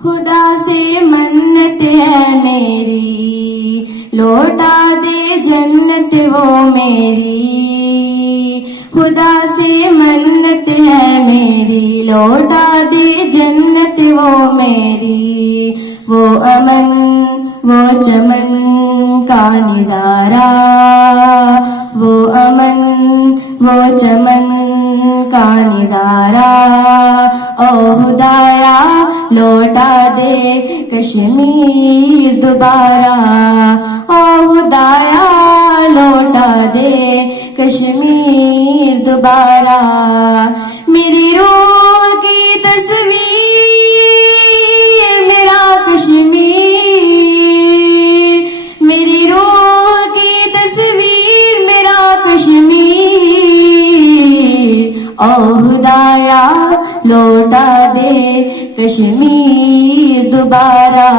خدا سے منت ہے میری، لوٹا دے جنت وہ میری، خدا سے منت ہے میری، لوٹا دے جنت وہ میری، وہ امن وہ چمن کا نظارہ، وہ امن وہ چمن کا نظارہ، او خدایا لوٹا دے کشمیر دوبارہ، او خدایا لوٹا دے کشمیر دوبارہ، میری روح کی تصویر میرا کشمیر، میری روح کی تصویر میرا کشمیر، او خدایا لوٹا دے کشمیر دوبارہ۔